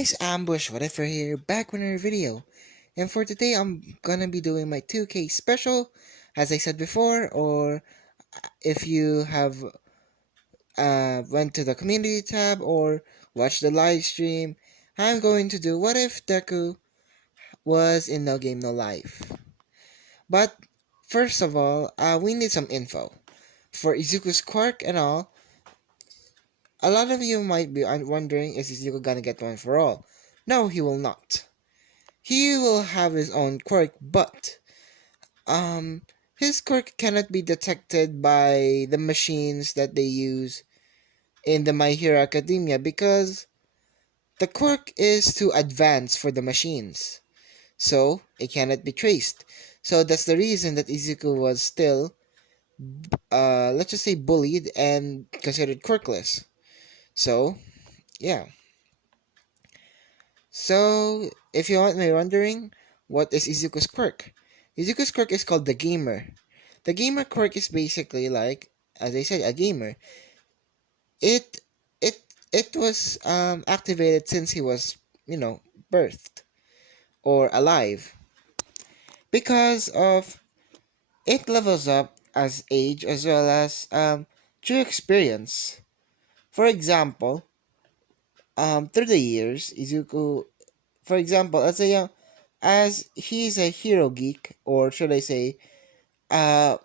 Guys, Ambush whatever here, back with another video. And for today, I'm gonna be doing my 2K special, as I said before, or if you have went to the community tab or watched the live stream, I'm going to do what if Deku was in No Game No Life. But first of all, we need some info. For Izuku's quirk and all, a lot of you might be wondering, is Izuku gonna get one for all? No, he will not. He will have his own quirk, but um his quirk cannot be detected by the machines that they use in the My Hero Academia because the quirk is too advanced for the machines. So it cannot be traced. So that's the reason that Izuku was still let's just say bullied and considered quirkless. So yeah. So if you want me wondering, what is Izuku's quirk? Izuku's quirk is called the gamer. The gamer quirk is basically like, as I said, a gamer. It it it was activated since he was, birthed or alive because of it levels up as age as well as through experience. For example, through the years, Izuku, for example, as he's a hero geek, or should I say, uh,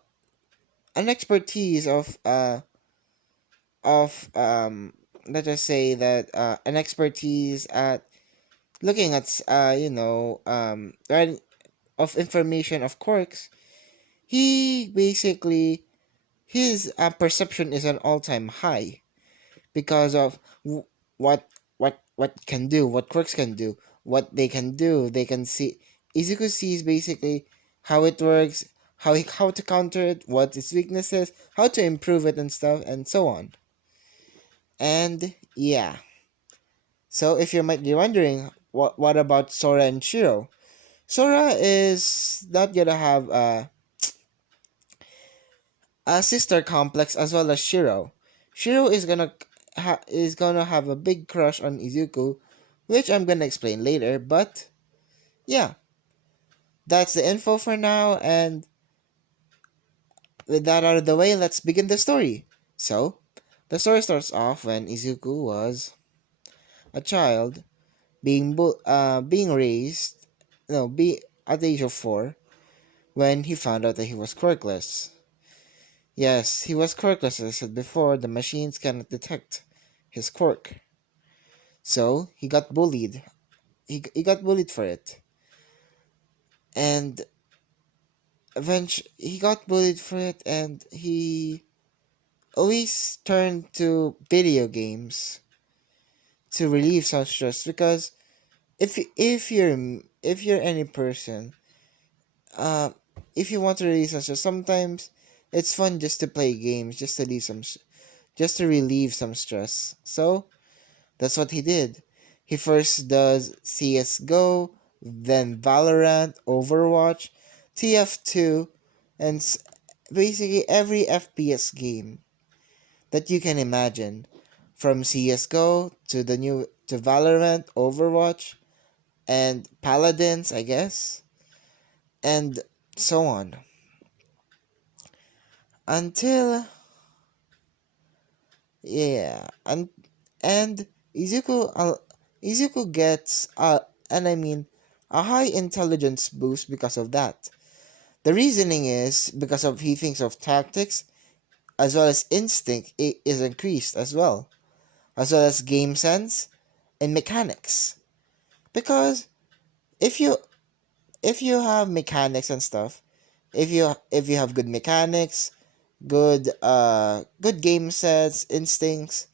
an expertise of let us say that an expertise at looking at right, of information of quirks. He basically his perception is an all-time high because of what what quirks can do, what they can do. They can see. Izuku sees basically how it works, how to counter it, what its weaknesses, how to improve it and stuff, and so on. And yeah. So if you might be wondering, what about Sora and Shiro? Sora is not gonna have a sister complex as well as Shiro. Shiro is gonna have a big crush on Izuku, which I'm gonna explain later. But yeah, that's the info for now. And with that out of the way, let's begin the story. So, the story starts off when Izuku was a child being raised, no, be at the age of 4 when he found out that he was quirkless. Yes, he was quirkless, as I said before. The machines cannot detect his quirk, so he got bullied. He got bullied for it, and eventually he got bullied for it, and he always turned to video games to relieve some stress because if you're any person, uh, if you want to release some stress, sometimes it's fun just to play games, just to relieve some stress. So that's what he did. He first does CS:GO, then Valorant, Overwatch, TF2, and basically every FPS game that you can imagine, from CS:GO to Valorant, Overwatch, and Paladins, I guess, and so on. Until yeah, and Izuku gets and I mean a high intelligence boost because of that. The reasoning is because of he thinks of tactics as well as instinct is increased as well as game sense and mechanics. Because if you if you have mechanics and stuff, if you have good mechanics, good game sets, instincts,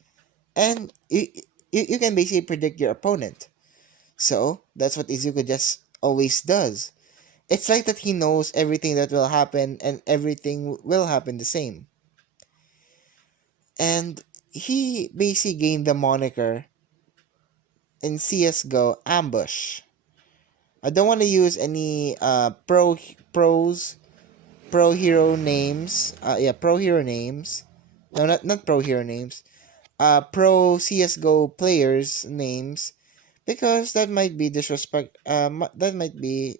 and you can basically predict your opponent. So that's what Izuku just always does. It's like that he knows everything that will happen and everything will happen the same. And he basically gained the moniker in CS:GO Ambush. I don't want to use any pro hero names. Pro hero names. No, not pro hero names. Pro CS:GO players names because that might be disrespect. That might be,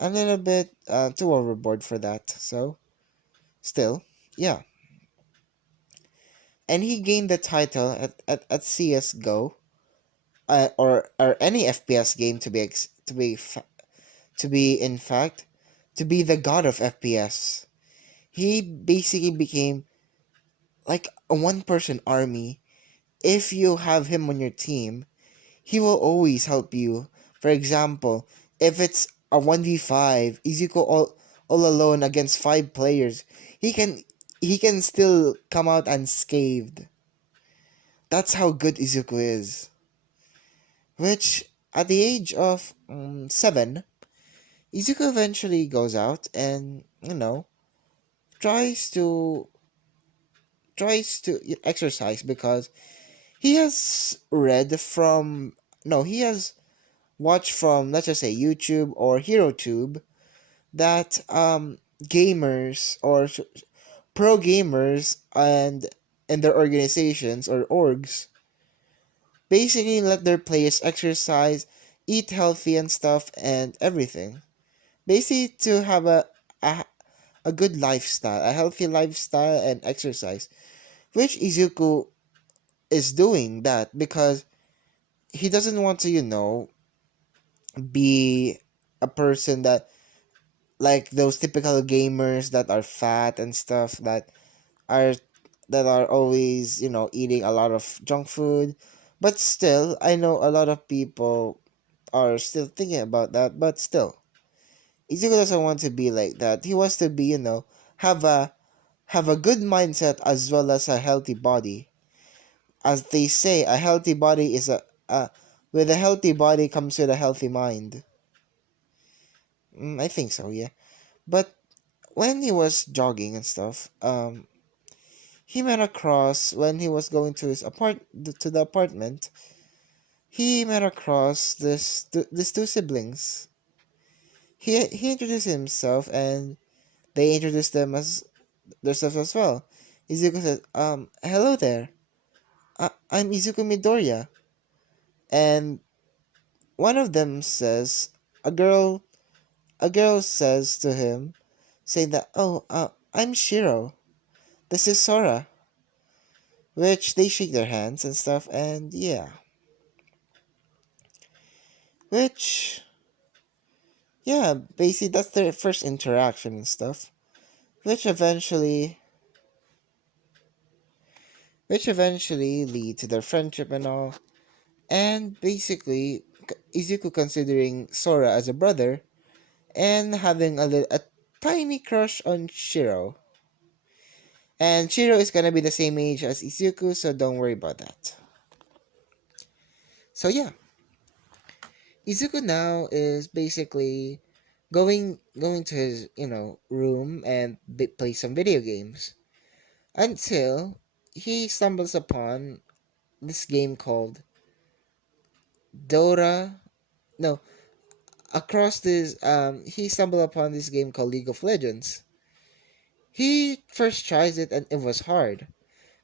a little bit too overboard for that. So still, yeah. And he gained the title at CS:GO, or any FPS game to be in fact to be the god of FPS. He basically became like a one person army. If you have him on your team, he will always help you. For example, if it's a 1v5, Izuku all alone against 5 players, he can he can still come out unscathed. That's how good Izuku is. Which, at the age of 7, Izuku eventually goes out and, tries to exercise because he has read from no, he has watched from, let's just say, YouTube or HeroTube, that gamers or pro gamers and their organizations or orgs basically let their players exercise, eat healthy and stuff and everything. Basically to have a, a good lifestyle, a healthy lifestyle and exercise, which Izuku is doing that because he doesn't want to, be a person that, like those typical gamers that are fat and stuff, are that are always, eating a lot of junk food. But still, I know a lot of people are still thinking about that, but still, Izuku doesn't want to be like that. He wants to be, have a good mindset as well as a healthy body. As they say, a healthy body is a with a healthy body comes with a healthy mind. I think so, yeah. But when he was jogging and stuff, he met across when he was going to his to the apartment. He met across these two siblings. He introduced himself, and they introduced them as themselves as well. Izuku said, hello there. I'm Izuku Midoriya." And one of them says, a girl, a girl says to him, saying that, "Oh, I'm Shiro. This is Sora." Which they shake their hands and stuff, and yeah. Which, yeah, basically that's their first interaction and stuff. Which eventually, which eventually lead to their friendship and all. And basically, Izuku considering Sora as a brother, and having a tiny crush on Shiro. And Shiro is gonna be the same age as Izuku, so don't worry about that. So yeah, Izuku now is basically going to his room and play some video games until he stumbles upon this game called Dota. No, across this he stumbled upon this game called League of Legends. He first tries it and it was hard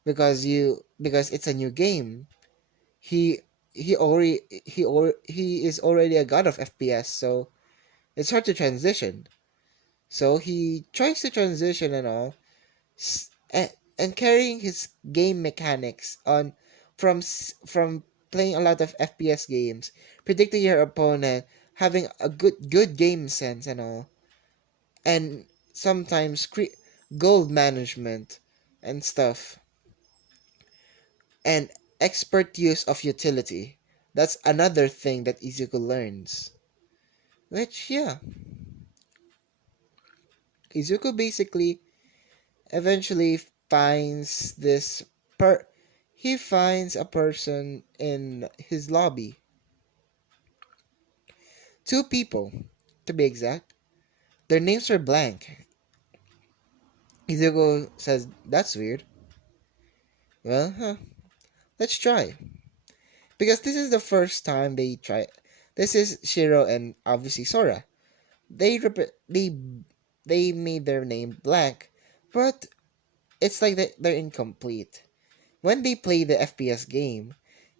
because it's a new game. He he is already a god of FPS, so it's hard to transition. So he tries to transition and all, and carrying his game mechanics on from playing a lot of FPS games, predicting your opponent, having a good game sense and all, and sometimes gold management and stuff, and expert use of utility. That's another thing that Izuku learns. Which, yeah, Izuku basically eventually finds this per he finds a person in his lobby. Two people, to be exact. Their names are blank. Izuku says, "That's weird." Well, let's try. Because this is the first time they try. This is Shiro and obviously Sora. They made their name blank, but it's like they're incomplete. When they play the FPS game,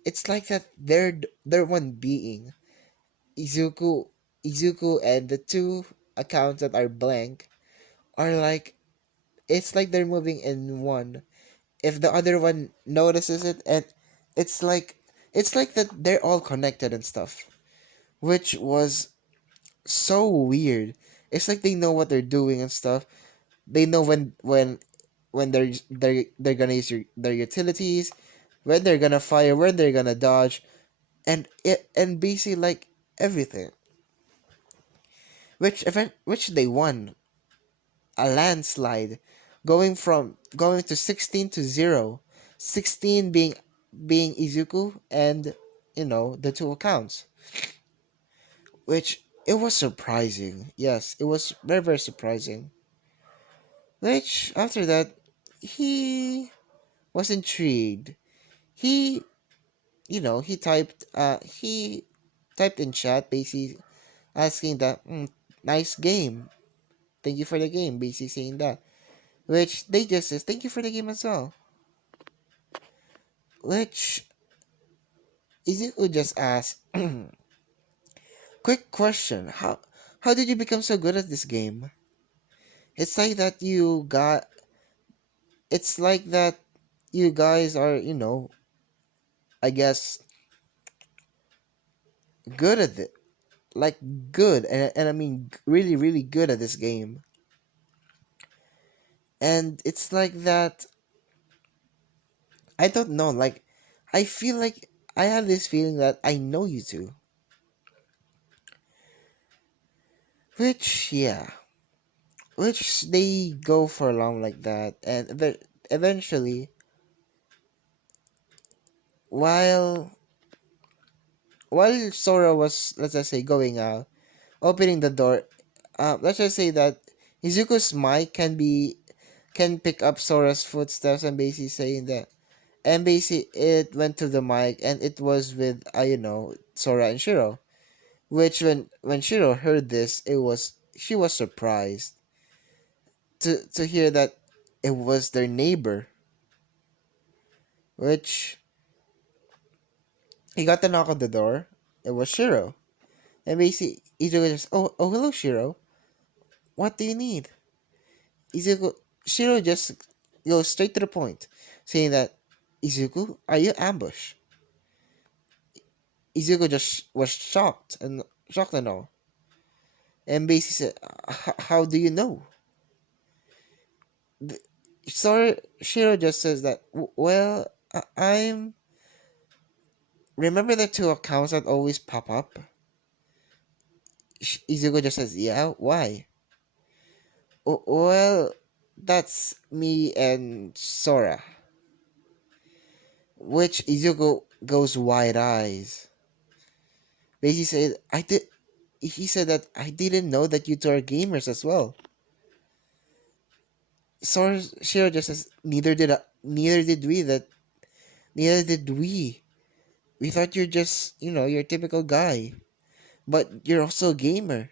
it's like that they're one being. Izuku Izuku and the two accounts that are blank are like, it's like they're moving in one. If the other one notices it, and it's like it's like that they're all connected and stuff, which was so weird. It's like they know what they're doing and stuff. They know when they're gonna use their utilities, when they're gonna fire, when they're gonna dodge, and basically like everything. Which they won a landslide, going to 16 to 0. 16 being Izuku and the two accounts, which it was surprising. Yes, it was very very surprising. Which after that, he was intrigued. He he typed in chat basically asking that, nice game, thank you for the game, basically saying that, which they just says thank you for the game as well. Which Izuku just asked, quick question, how did you become so good at this game? It's like that you got it's like that you guys are, I guess, good at it. Like, good, and I mean really really good at this game. And it's like that, I don't know, like, I feel like I have this feeling that I know you two. Which, yeah, which they go for long like that, and eventually, while Sora was, let's just say, going out, opening the door, let's just say that Izuku's mic can pick up Sora's footsteps, and basically saying that, and basically it went to the mic, and it was with Sora and Shiro. Which, when Shiro heard this, she was surprised to hear that it was their neighbor. Which, he got the knock on the door. It was Shiro, and basically Izuku just, oh hello Shiro, what do you need? Izuku Shiro just goes straight to the point, saying that, Izuku, are you ambush? Izuku just was shocked and all, and basically said, how do you know? th- Sorry, Shiro just says that, well, I'm. Remember the two accounts that always pop up? Izuku just says, yeah, why? Well, that's me and Sora. Which Izuku goes wide eyes. Basically said, he said that, I didn't know that you two are gamers as well. Shiro just says, neither did we. We thought you're just, your typical guy. But you're also a gamer.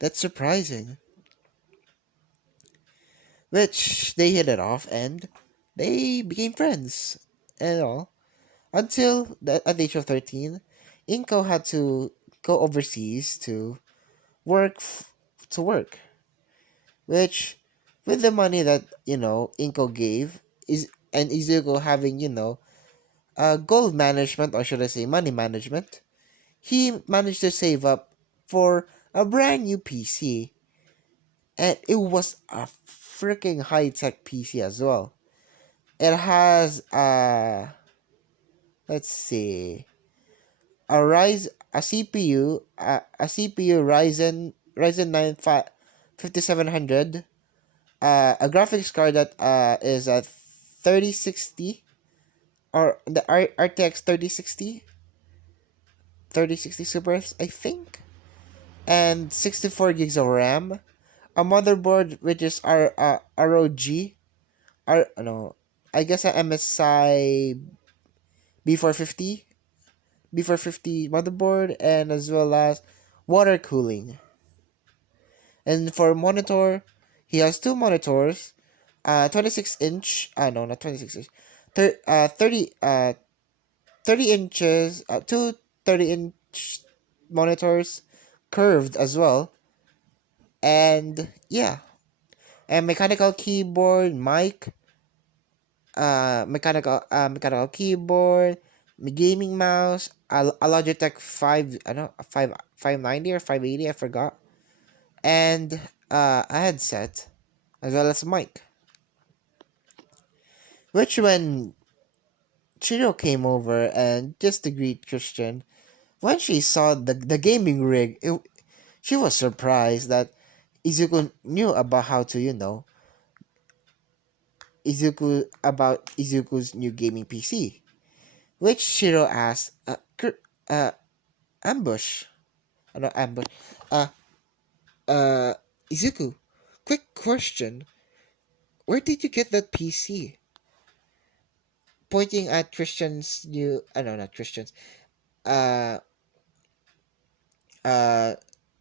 That's surprising. Which they hit it off, and they became friends and all. Until at the age of 13, Inko had to go overseas work to work. Which, with the money that, Inko gave, and Izuku having, gold management, or should I say money management, he managed to save up for a brand new PC, and it was a freaking high tech PC as well. It has let's see, a CPU, Ryzen 9 5700, a graphics card that is a 3060, or the RTX 3060 Super, I think, and 64 gigs of RAM, a motherboard which is ROG, no, I guess a MSI B450 B450 motherboard, and as well as water cooling. And for monitor, he has two monitors, 26 inch, no, not 26 inch, 30 30 inches, two 30-inch monitors, curved as well, and yeah, and mechanical keyboard, mic, mechanical keyboard, gaming mouse, a Logitech 5, I don't know, 590 or 580, I forgot, and a headset as well as mic. Which when Shiro came over and just to greet Christian, when she saw the gaming rig, she was surprised that Izuku knew about how to, Izuku's new gaming PC. Which Shiro asked, ambush, not ambush, uh, uh, Izuku, quick question, where did you get that PC? Pointing at Christian's new, no, not Christian's, uh, uh,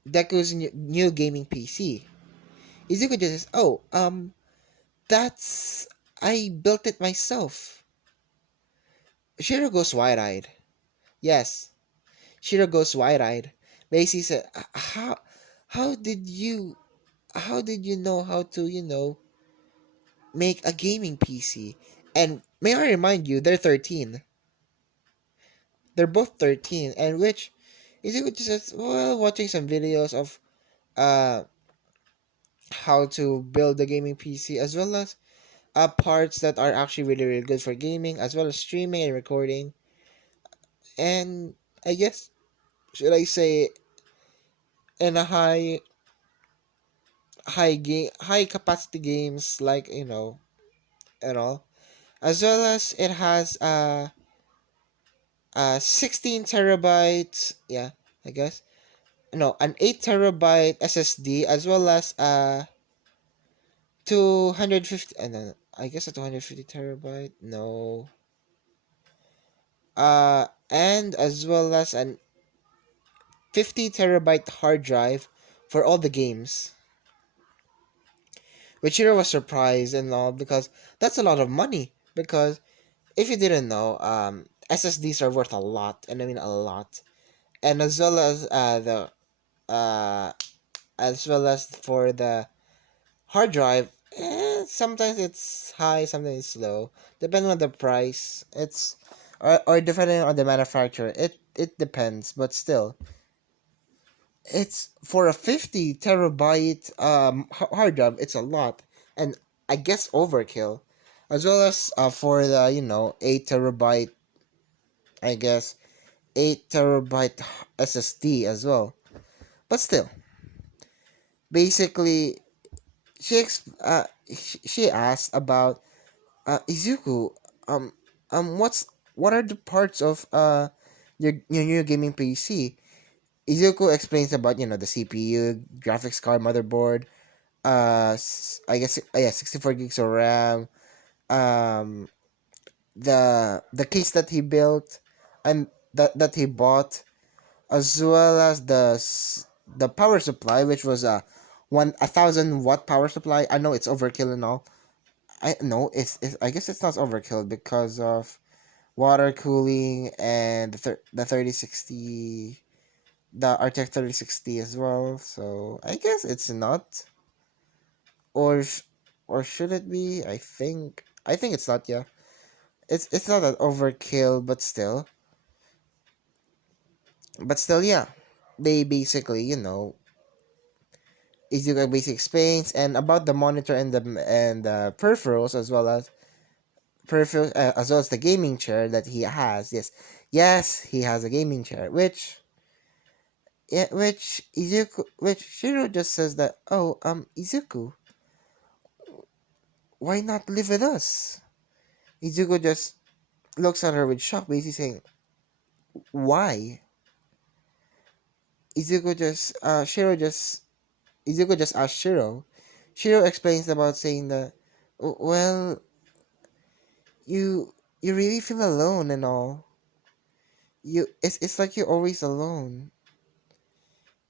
Deku's new gaming PC. Izuku just says, oh, that's, I built it myself. Shiro goes wide-eyed. Yes, Shiro goes wide-eyed. Macy said, how did you, how did you know how to, make a gaming PC? And may I remind you, they're 13. They're both 13, and which Izuku just says, well, watching some videos of uh how to build a gaming PC, as well as parts that are actually really, really good for gaming, as well as streaming and recording. And I guess, should I say, in a high capacity games like, and all, as well as it has 16 terabytes, yeah, I guess, no, an 8 terabyte SSD, as well as 250, no, I guess a 250 terabyte, no, and as well as an 50 terabyte hard drive for all the games. Which Hiro was surprised and all, because that's a lot of money. Because if you didn't know, SSDs are worth a lot, and I mean a lot. And as well as uh as well as for the hard drive, sometimes it's high, sometimes it's low, depending on the price. Or depending on the manufacturer. It depends, but still, it's for a 50 terabyte hard drive. It's a lot, and I guess overkill, as well as for the 8 terabyte. I guess 8 terabyte SSD as well. But still, basically, she asked about Izuku. Um, what are the parts of your new gaming PC? Izuku explains about the CPU, graphics card, motherboard, I guess, yeah, 64 gigs of RAM, um the case that he built, and that he bought, as well as the power supply, which was a 1,000 watt power supply. I know it's overkill and all. I know it's I guess it's not overkill because of water cooling and the 3060, the RTX 3060 as well. So I guess it's not, or or should it be? I think it's not. Yeah, it's not an overkill, but still, yeah. They basically, Izuka basic explains and about the monitor and the peripherals, as well as the gaming chair that he has. Yes, he has a gaming chair, which Shiro just says that, oh, Izuku, why not live with us? Izuku just looks at her with shock, basically saying, why? Izuku just Shiro just Izuku just asked Shiro. Shiro explains about saying that, well, you really feel alone and all. It's like you're always alone.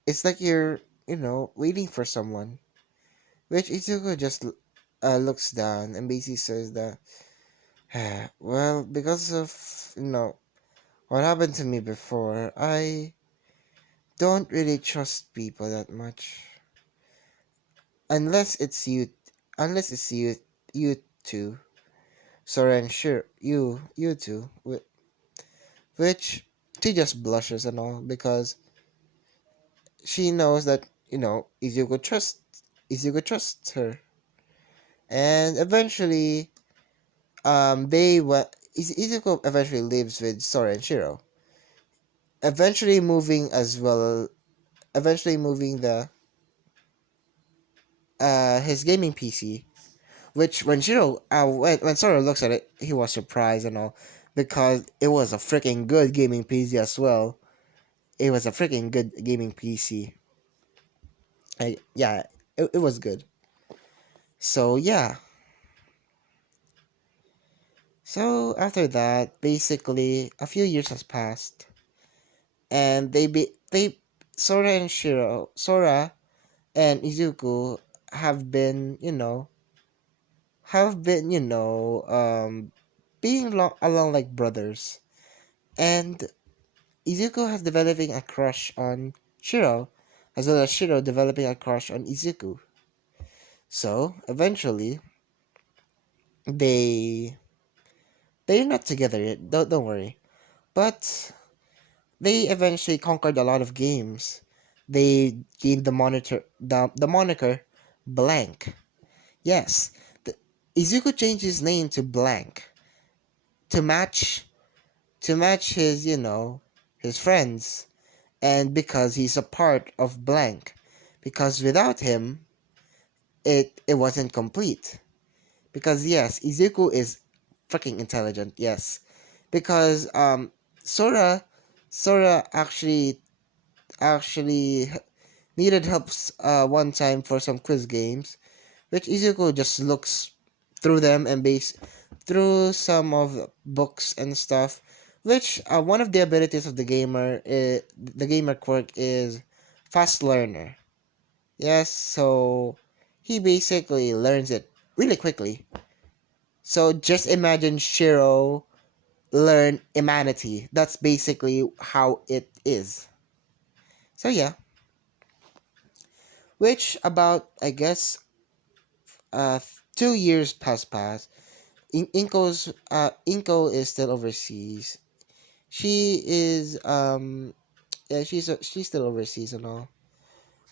It's like you're, waiting for someone. Which Izuku just looks down and basically says that, well, because of, what happened to me before, I don't really trust people that much. Unless it's you, unless it's you two. Sora and Shiro, you two, which she just blushes and all because she knows that Izuku trusts her, and eventually, Izuku eventually lives with Sora and Shiro, eventually moving as well, eventually moving the his gaming PC, which when Sora looks at it, he was surprised and all because it was a freaking good gaming PC as well. It was a freaking good gaming PC. Yeah, it was good. So yeah. So after that, basically a few years has passed, and Sora and Izuku have been, have been, being along like brothers, and Izuku has developing a crush on Shiro, as well as Shiro developing a crush on Izuku. So eventually, they they're not together yet. Don't worry, but they eventually conquered a lot of games. They gained the moniker Blank. Yes, the, Izuku changed his name to Blank to match his his friends, and because he's a part of Blank, because without him it wasn't complete. Because yes, Izuku is freaking intelligent. Yes, because Sora Sora actually needed help one time for some quiz games, which Izuku just looks through them and base through some of the books and stuff. Which one of the abilities of the gamer quirk is fast learner. Yes, so he basically learns it really quickly. So just imagine Shiro learn humanity. That's basically how it is. So yeah, which about I guess 2 years past. Inko is still overseas. She is yeah, she's still overseas and all.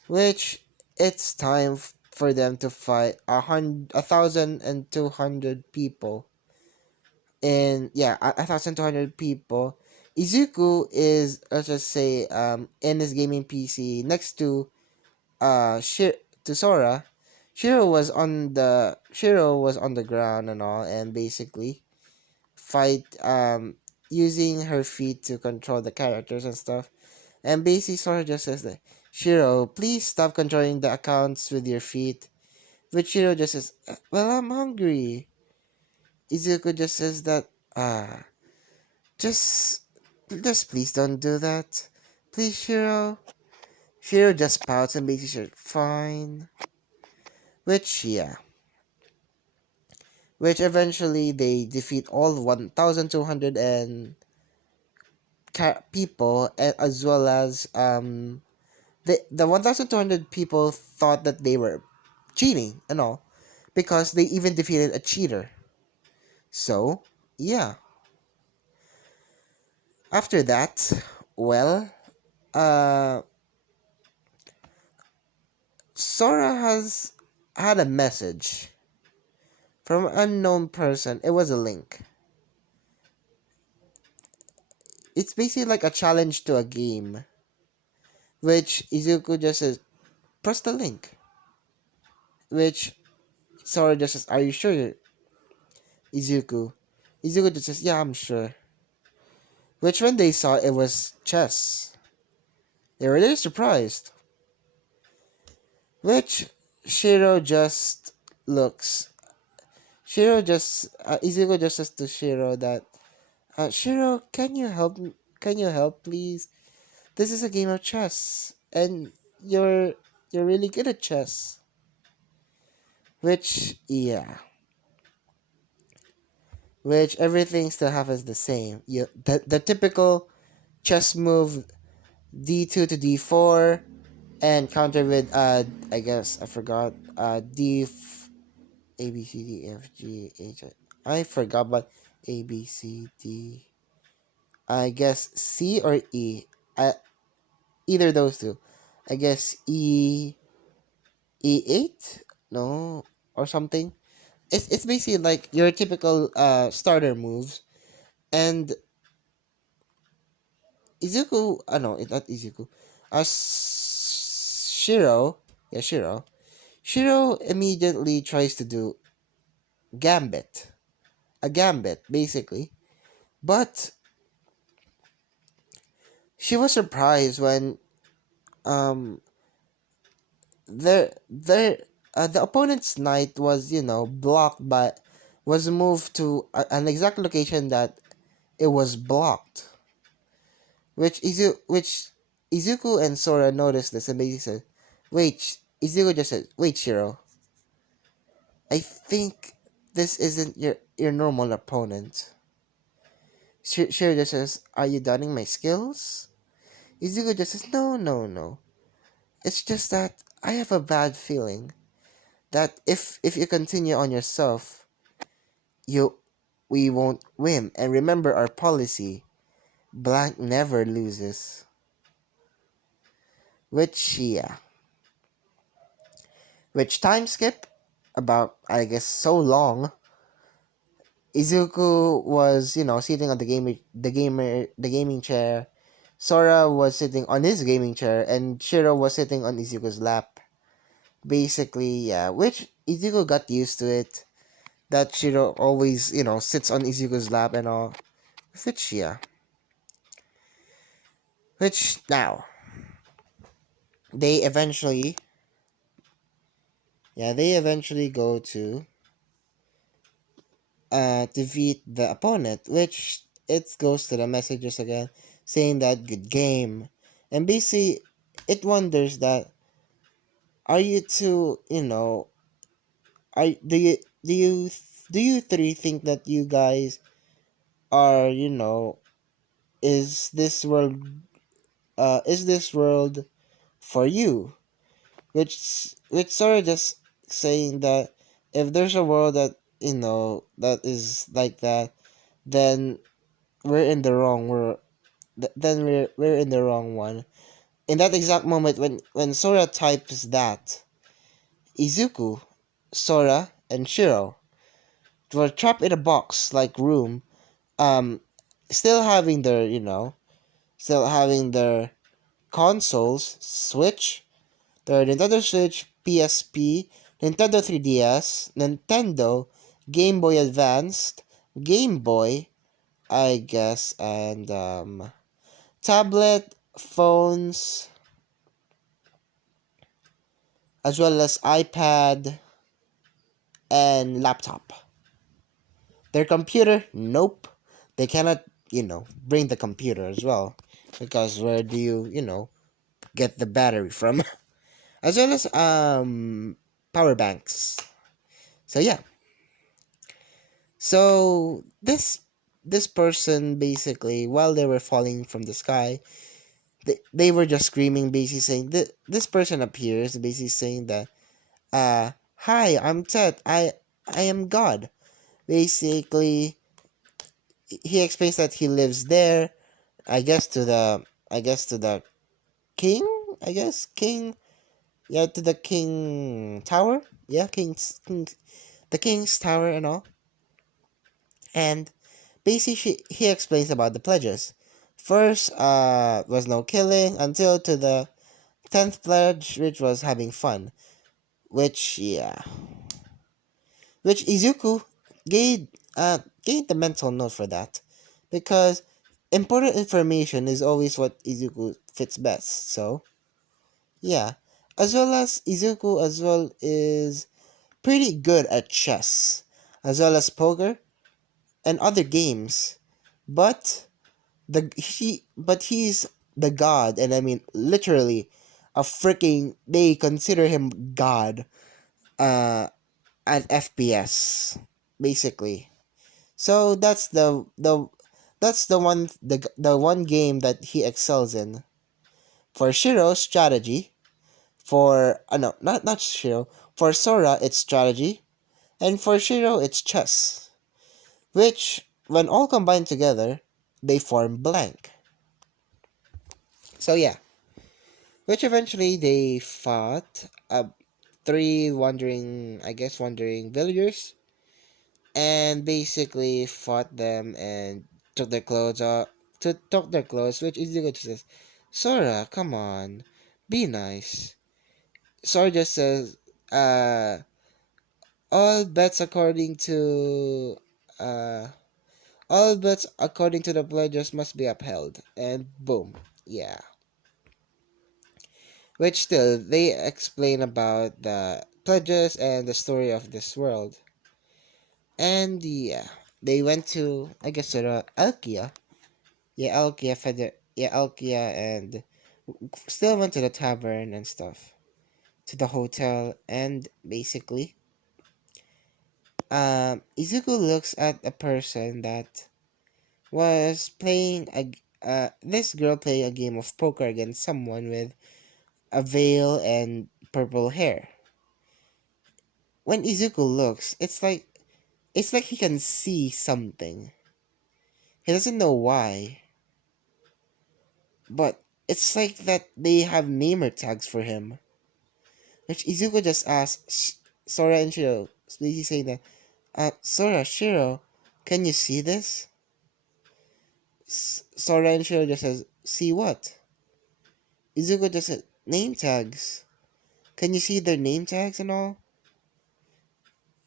Which it's time for them to fight 1,200 people. And yeah, 1,200 people. Izuku is, let's just say, in his gaming PC next to to Sora. Shiro was on the ground and all, and basically fight using her feet to control the characters and stuff. And basically Sora just says that, Shiro, please stop controlling the accounts with your feet. But Shiro just says, well, I'm hungry. Izuku just says that, ah, just just please don't do that. Please, Shiro. Shiro just pouts and basically says, fine. Which yeah. Which eventually they defeat all 1,200 and people, as well as the 1,200 people thought that they were cheating and all because they even defeated a cheater. So yeah, after that, well, uh, Sora has had a message from an unknown person. It was a link. It's basically like a challenge to a game, which Izuku just says, press the link. Which Sora just says, are you sure, Izuku? Izuku just says, yeah, I'm sure. Which when they saw it was chess, they were really surprised. Which Shiro just looks. Izuku just says to Shiro that, Shiro, can you help, please? This is a game of chess, and you're really good at chess. Which, yeah. which everything still happens the same. The typical chess move d2 to d4 and counter with I guess I forgot a b c d f g h I forgot, but a b c d I guess c or e, I, either those two. I guess e8, no, or something. It's basically like your typical starter moves. And Izuku, no, it's not Izuku. Shiro, yeah, Shiro immediately tries to do gambit, a gambit basically. But she was surprised when um there the opponent's knight was, blocked by, was moved to an exact location that it was blocked, which Izuku and Sora noticed this and basically said, "Wait." Izuku just said, "Wait, Shiro. I think this isn't your normal opponent." Shiro just says, "Are you doubting my skills?" Izuku just says, "No, no, no. It's just that I have a bad feeling that if you continue on yourself, you we won't win. And remember our policy: blank never loses." Which yeah, which time skip about, I guess, so long. Izuku was, sitting on the gaming chair. Sora was sitting on his gaming chair, and Shiro was sitting on Izuku's lap. Basically, yeah, which Izuku got used to it. That Shiro always, sits on Izuku's lap and all. Which, yeah. Which, now, they eventually, they eventually go to defeat the opponent, which it goes to the messages again, saying that good game. And basically, it wonders that, are you two, are do you three think that you guys are, is this world for you? Which sort of just saying that if there's a world that, that is like that, then we're in the wrong world. Then we're in the wrong one. In that exact moment, when Sora types that, Izuku, Sora, and Shiro were trapped in a box like room, um, still having their, still having their consoles, Switch, their Nintendo Switch, PSP, Nintendo 3DS, Nintendo, Game Boy Advanced, Game Boy, I guess, and tablet, phones, as well as iPad and laptop. Their computer, nope. They cannot, bring the computer as well. Because where do you, get the battery from? As well as power banks. So yeah. So this person basically, while they were falling from the sky, they were just screaming, basically saying this person appears, basically saying that hi, I'm Ted. I am God. Basically, he explains that he lives there. I guess to the king. I guess king. Yeah, to the king tower. Yeah, the king's tower and all. And basically, he explains about the pledges. First, was no killing until to the 10th pledge, which was having fun. Which yeah, which Izuku gave gave the mental note for that, because important information is always what Izuku fits best. So yeah, as well as Izuku as well is pretty good at chess, as well as poker and other games, but he's the god, and I mean literally a freaking, they consider him god at FPS basically. So that's the one game that he excels in. For Shiro, strategy. For no, not Shiro. For Sora, it's strategy, and for Shiro, it's chess. Which, when all combined together, they form blank. So yeah, which eventually they fought three wandering villagers, and basically fought them and took their clothes off. Took their clothes, which Izuku just says, "Sora, come on, be nice." Sora just says, "Uh, all bets according to uh, all bets according to the pledges must be upheld." And boom, yeah. Which still they explain about the pledges and the story of this world. And yeah, they went to, I guess, to the Alkia. Yeah, Alkia, and still went to the tavern and stuff, to the hotel, and basically, Izuku looks at a person that was playing this girl playing a game of poker against someone with a veil and purple hair. When Izuku looks, it's like he can see something. He doesn't know why, but it's like that they have namer tags for him. Which Izuku just asks Sora and Shiro, basically saying that, Sora, Shiro, can you see this? Sora and Shiro just says, see what? Izuku just said, name tags. Can you see their name tags and all?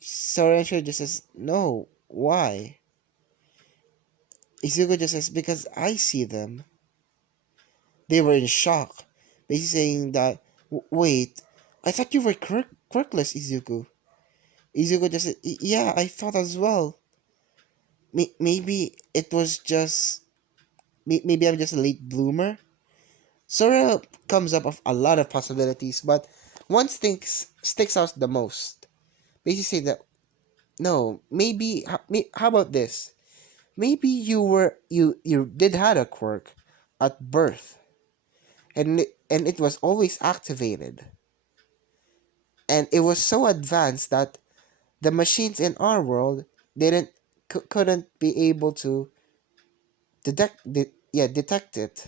Sora and Shiro just says, no, why? Izuku just says, because I see them. They were in shock, basically saying that, wait, I thought you were quirkless, Izuku. Izuku just said, yeah, I thought as well. Maybe it was just, maybe I'm just a late bloomer. Sora comes up with a lot of possibilities, but one sticks out the most. Basically say that, no, maybe, how about this? Maybe you did had a quirk at birth, and it was always activated, and it was so advanced that the machines in our world didn't couldn't be able to detect it.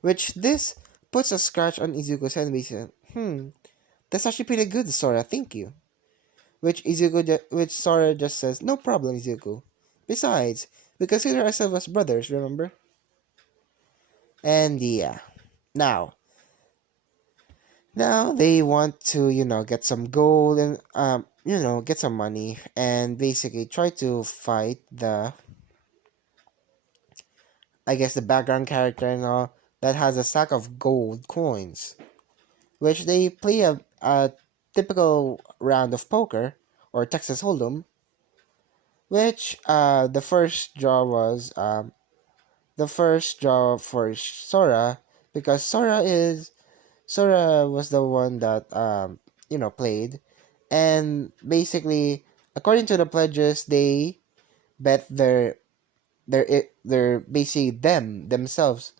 Which this puts a scratch on Izuku's head, and he said, that's actually pretty good, Sora, thank you. Which Sora just says, no problem, Izuku. Besides, we consider ourselves as brothers, remember? And yeah, now, now they want to, get some gold and, get some money and basically try to fight the background character and all that has a sack of gold coins, which they play a typical round of poker or Texas Hold'em, which the first draw for Sora, because Sora was the one that played, and basically according to the pledges they bet their basically themselves,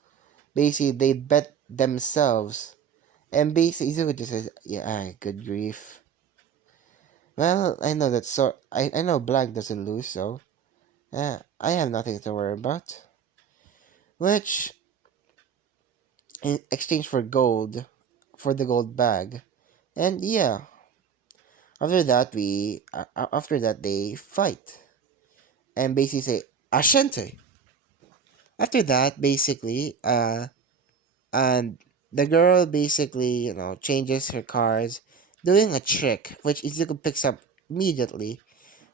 basically they bet themselves, and basically Izuku just says, yeah, good grief. Well, I know that, so I know Black doesn't lose, so I have nothing to worry about. Which, in exchange for gold, for the gold bag, and yeah, after that they fight and basically say Ashente. After that, basically, and the girl basically changes her cards, doing a trick which Izuku picks up immediately,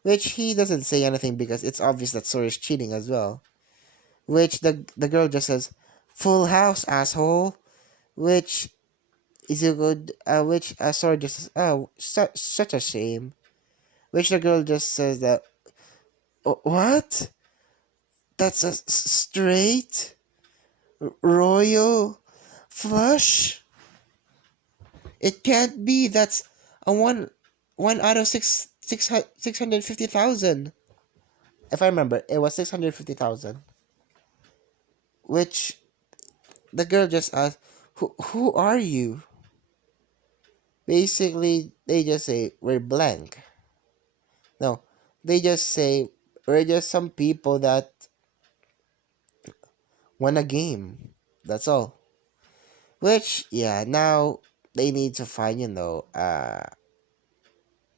which he doesn't say anything because it's obvious that Sora is cheating as well. Which the girl just says, "Full house, asshole." Which Sora just says, "Oh, such a shame." Which the girl just says that, "Oh, what? That's a straight royal flush? It can't be. That's a one out of six 650,000. If I remember, it was 650,000. Which the girl just asked, who are you? Basically, they just say, we're blank. No, they just say, we're just some people that won a game. That's all. Which, yeah, now they need to find, an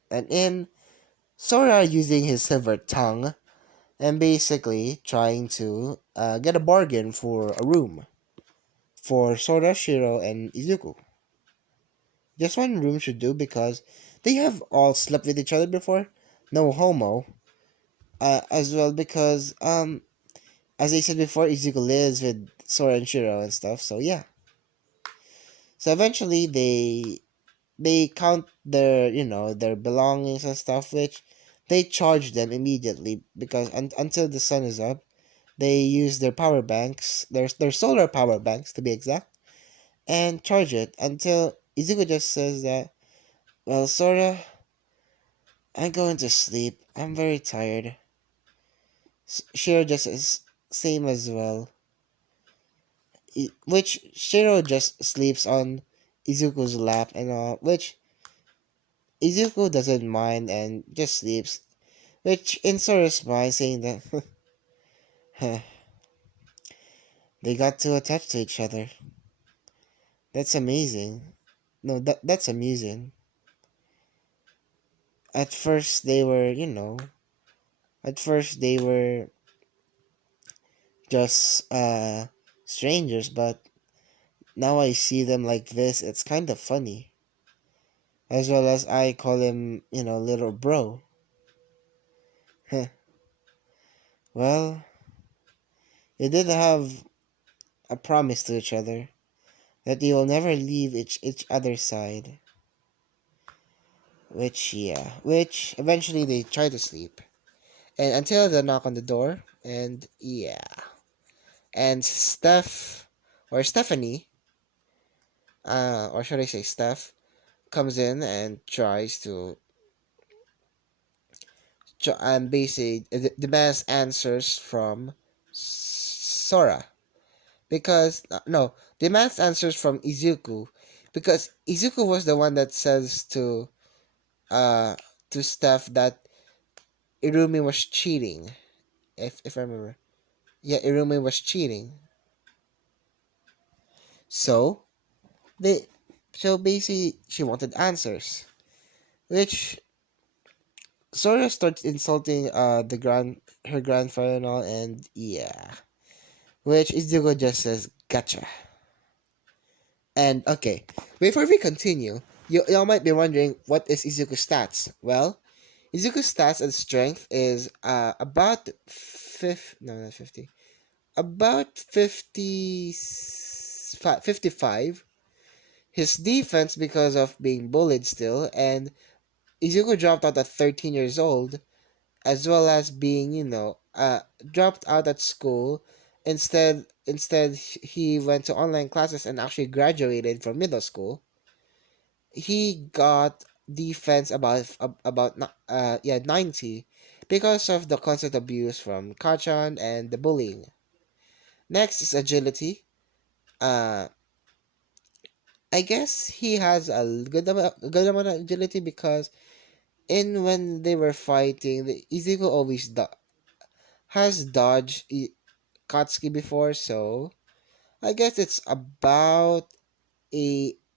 inn. Sora using his silver tongue and basically trying to get a bargain for a room for Sora, Shiro, and Izuku. Just one room should do because they have all slept with each other before. No homo. As well because as I said before, Izuku lives with Sora and Shiro and stuff. So yeah. So eventually they count their their belongings and stuff, which they charge them immediately because until the sun is up, they use their power banks, their solar power banks to be exact, and charge it until Izuku just says that, well, Sora, I'm going to sleep. I'm very tired. Shiro just is same as well. Which Shiro just sleeps on Izuku's lap and all, which Izuku doesn't mind and just sleeps. Which in Sora's mind saying that they got too attached to each other. That's amazing. No, that's amusing. At first they were, at first they were just strangers, but now I see them like this, it's kind of funny. As well as I call him, little bro. Well, they did have a promise to each other that they will never leave each other's side. Which, yeah, which eventually they try to sleep. And until the knock on the door, and yeah. And Stephanie, or should I say Steph, comes in and tries to and basically demands answers from Sora because no demands answers from Izuku because Izuku was the one that says uh to Steph that Irumi was cheating, if I remember. Yeah, Irumi was cheating. So they so basically she wanted answers, which Sora starts insulting the her grandfather and all, and yeah, which Izuku just says gotcha. And okay, before we continue, y'all might be wondering what is Izuku's stats. Well, Izuku's stats and strength is about no, not 50, about 55. His defense because of being bullied still, and Izuku dropped out at 13 years old, as well as being, dropped out at school. Instead, he went to online classes and actually graduated from middle school. He got defense about 90 because of the constant abuse from Kachan and the bullying. Next is agility. Uh, I guess he has a good amount of agility because in when they were fighting, the Izuku always has dodged Katsuki before, so I guess it's a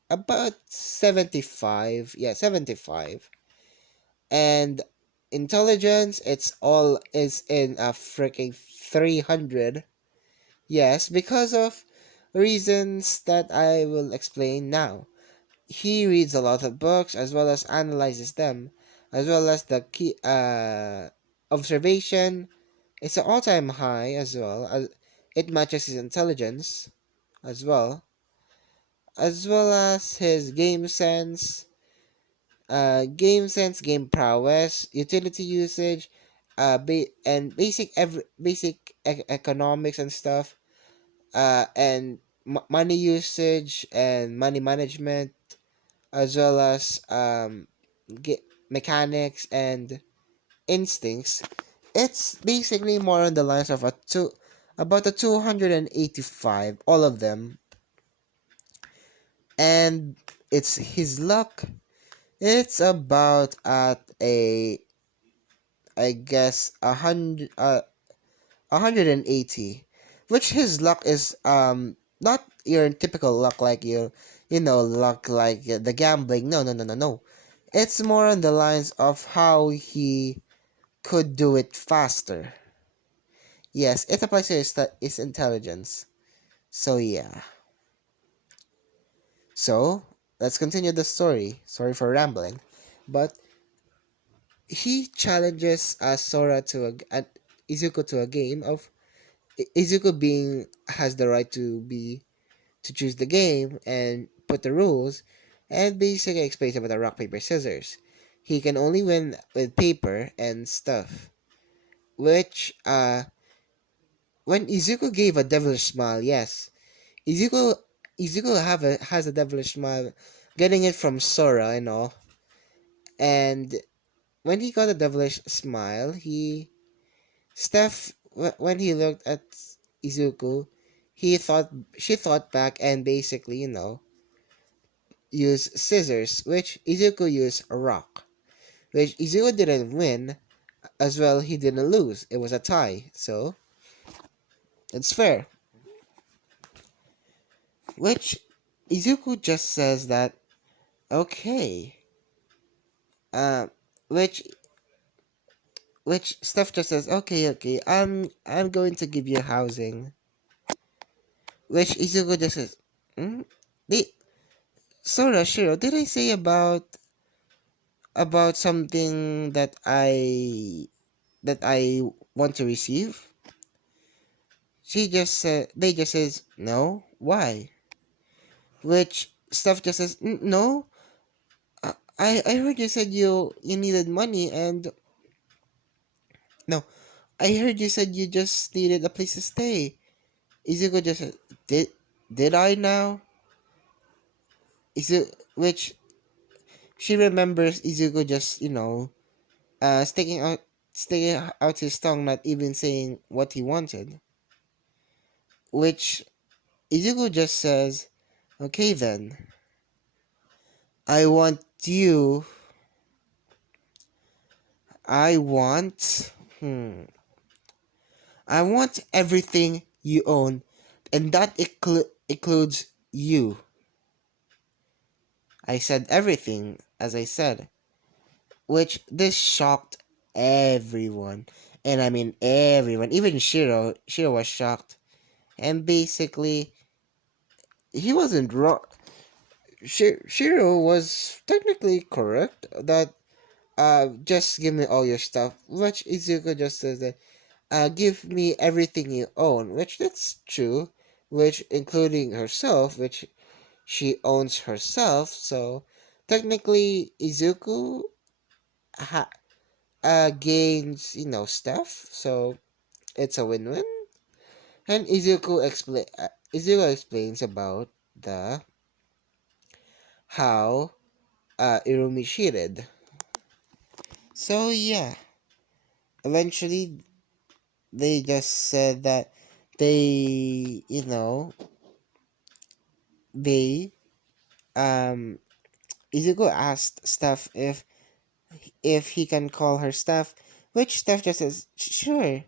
about 75. Yeah, 75. And intelligence, it's all is in a freaking 300. Yes, because of reasons that I will explain now. He reads a lot of books as well as analyzes them, as well as the key observation. It's an all-time high as well. It matches his intelligence as well as his game prowess, utility usage, and basic economics and stuff, and money usage and money management, as well as mechanics and instincts, it's basically more on the lines of about a 285, all of them. And it's his luck. It's about at a, I guess, 180, which his luck is not your typical luck like luck like the gambling. No, no, no, no, no. It's more on the lines of how he could do it faster. Yes, it applies to his intelligence. So yeah. So let's continue the story. Sorry for rambling, but he challenges Sora to Izuku to a game of Izuku being has the right to choose the game and put the rules, and basically explains about the rock paper scissors. He can only win with paper and stuff. Which when Izuku gave a devilish smile, yes, Izuku has a devilish smile, getting it from Sora and all. And when he got a devilish smile, when he looked at Izuku, she thought back and basically used scissors, which Izuku used a rock, which Izuku didn't win as well. He didn't lose. It was a tie, so it's fair. Which Izuku just says that okay, uh, which stuff just says okay, okay. I'm going to give you housing. Which Izuku just says, hmm? They Sora, Shiro, did I say about something that I want to receive? They just says no. Why? Which stuff just says no. I heard you said you needed money and no. I heard you said you just needed a place to stay. Izuku just said, did I now? Which she remembers Izuku just sticking out his tongue, not even saying what he wanted. Which Izuku just says, okay then, I want you. I want. I want everything you own, and that includes you. I said everything, as I said, which this shocked everyone. And I mean everyone, even Shiro. Shiro was shocked. And basically, he wasn't wrong. Shiro was technically correct that just give me all your stuff, which Izuku just says that give me everything you own, which that's true, which including herself, which she owns herself. So technically Izuku ha- gains stuff, so it's a win-win. And Izuku explains about the how Irumi cheated. So yeah, eventually they just said that they they Izuku asked Steph if he can call her Steph, which Steph just says sure,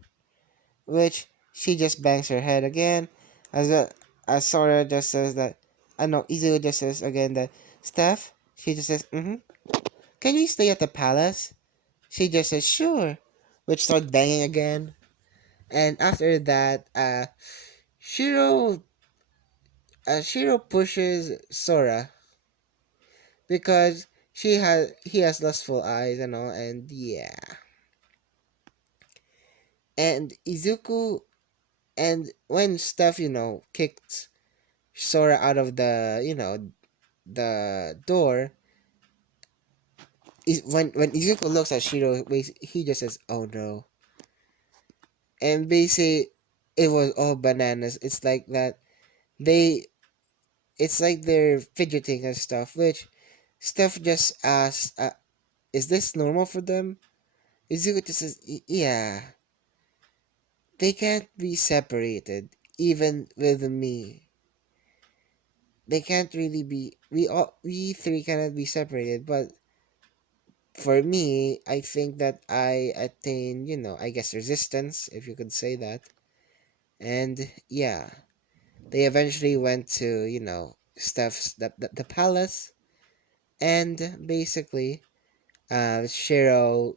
which she just bangs her head again, as well as Sora just says that I know Izuku just says again that Steph, she just says can we stay at the palace? She just says sure, which start banging again, and after that Shiro Shiro pushes Sora because he has lustful eyes and all, and yeah. And Izuku and when Steph, kicked Sora out of the door, when Izuku looks at Shiro, he just says, "Oh no!" And basically, it was all bananas. It's like that they, it's like they're fidgeting and stuff. Which Steph just asked. is this normal for them? Izuku just says, Yeah, they can't be separated, even with me. They can't really be. We three cannot be separated, but for me, I think that I attain, I guess resistance, if you could say that. And yeah, they eventually went to, Steph's the palace, and basically, Shiro,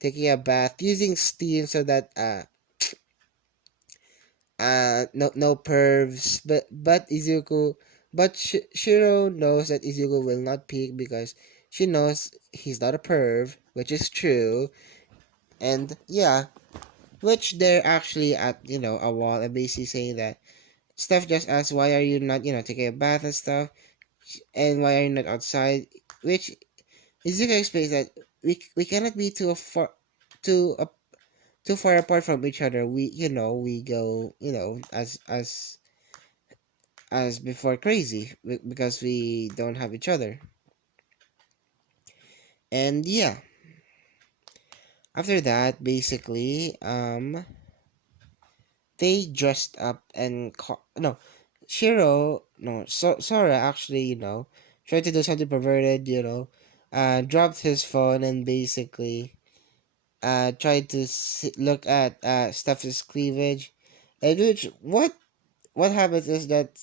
taking a bath using steam so that no pervs, but Izuku, but Shiro knows that Izuku will not peek because she knows he's not a perv, which is true. And yeah, which they're actually at, a wall and basically saying that Steph just asks, why are you not, taking a bath and stuff, and why are you not outside, which Izuku explains that we cannot be too uh, too far apart from each other. We go, as before crazy because we don't have each other. And yeah, after that, basically, they dressed up and no, Shiro, no, Sora actually, tried to do something perverted, dropped his phone and basically, tried to look at Steph's cleavage, and which what happens is that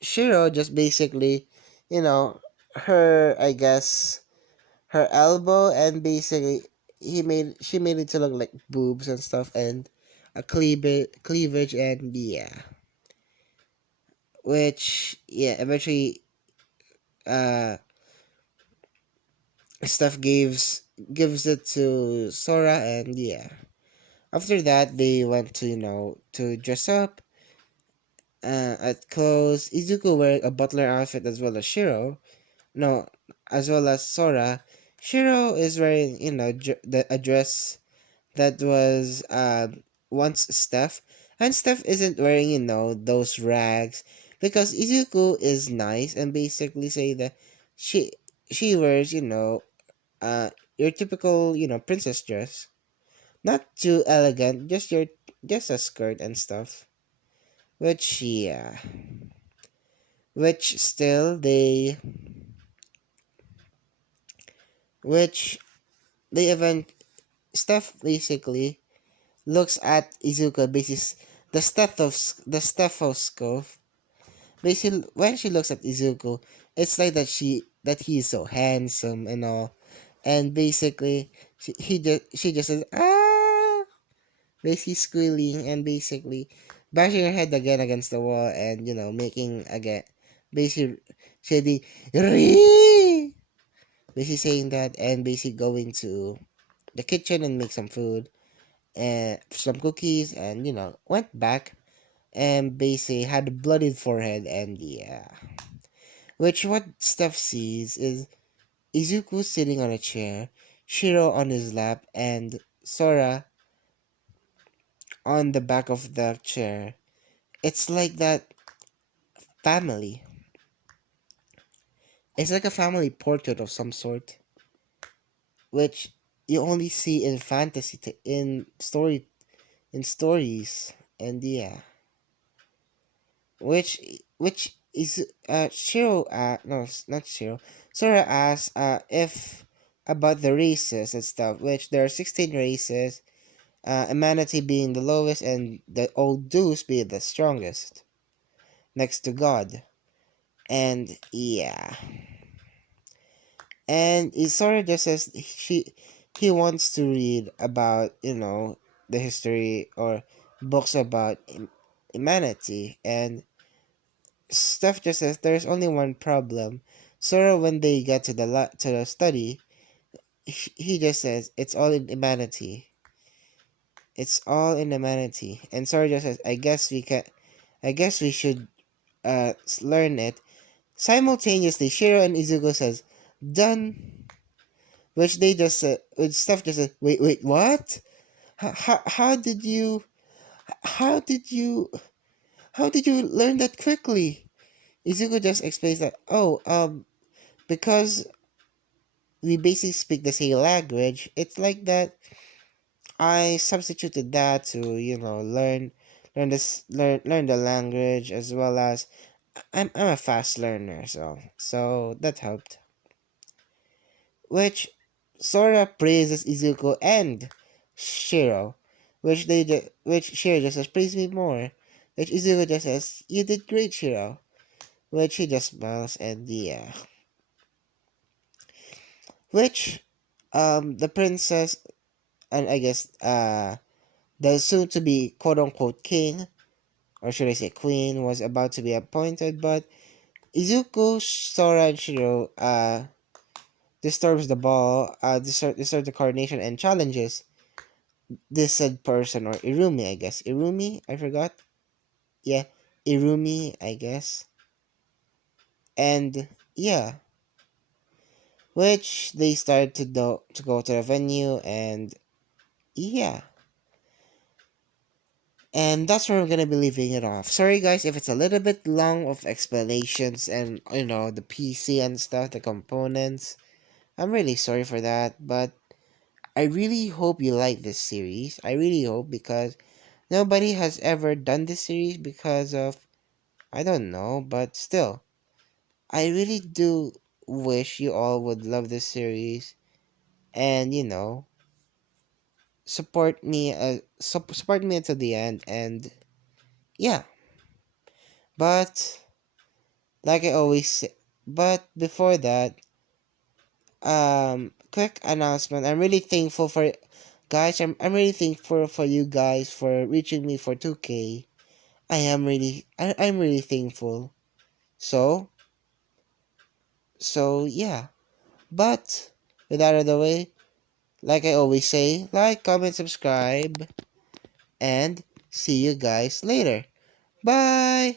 Shiro just basically, you know, her I guess her elbow and basically she made it to look like boobs and stuff and a cleavage and yeah, which yeah eventually uh stuff gives it to Sora and yeah. After that, they went to to dress up at clothes. Izuku wearing a butler outfit as well as Shiro. No, as well as Sora. Shiro is wearing a dress that was once Steph, and Steph isn't wearing those rags because Izuku is nice and basically say that she she wears your typical princess dress, not too elegant, just a skirt and stuff. Which yeah, which still which they event Steph basically looks at Izuku basis the stethoscope. Basically, when she looks at Izuku, it's like that he is so handsome and all, and basically she just says basically squealing and basically bashing her head again against the wall and making again basically say the Ree! Basically saying that and basically going to the kitchen and make some food and some cookies and went back and basically had a bloodied forehead and yeah, which what Steph sees is Izuku sitting on a chair, Shiro on his lap, and Sora on the back of the chair. It's like that family. It's like a family portrait of some sort, which you only see in fantasy, in stories, and yeah, which is Shiro no not Shiro Sora asks if about the races and stuff, which there are 16 races, humanity being the lowest and the old Deuce being the strongest next to God. And yeah, and it sort of just says he wants to read about the history or books about humanity, and Steph just says there's only one problem. Sora, when they get to to the study, he just says it's all in humanity. It's all in humanity, and Sora just says, I guess we should learn it. Simultaneously, Shiro and Izuku says, "Done." Which they just which Steph just said, wait, what? How did you how did you how did you learn that quickly? Izuku just explains that, because we basically speak the same language. It's like that I substituted that to, learn the language, as well as I'm a fast learner, so that helped. Which Sora praises Izuku and Shiro, which Shiro just says, praise me more. Which Izuku just says, you did great, Shiro. Which he just smiles, and yeah. Which the princess, and I guess the soon to be quote unquote king, or should I say queen, was about to be appointed, but Izuku, Sora, and Shiro disturbs the ball, disturbs the coronation, and challenges this said person, or Irumi, I guess. Irumi? I forgot. Yeah, Irumi, I guess. And yeah, which they start to go to the venue, and yeah. And that's where I'm gonna be leaving it off. Sorry guys if it's a little bit long of explanations and the PC and stuff, the components. I'm really sorry for that, but I really hope you like this series. I really hope, because nobody has ever done this series because of, I don't know, but still, I really do wish you all would love this series, and support me until the end, and yeah. But like I always say, but before that, quick announcement. I'm really thankful for guys. I'm really thankful for you guys for reaching me for 2K. I'm really thankful. So yeah. But with that out of the way, like I always say, like, comment, subscribe, and see you guys later. Bye.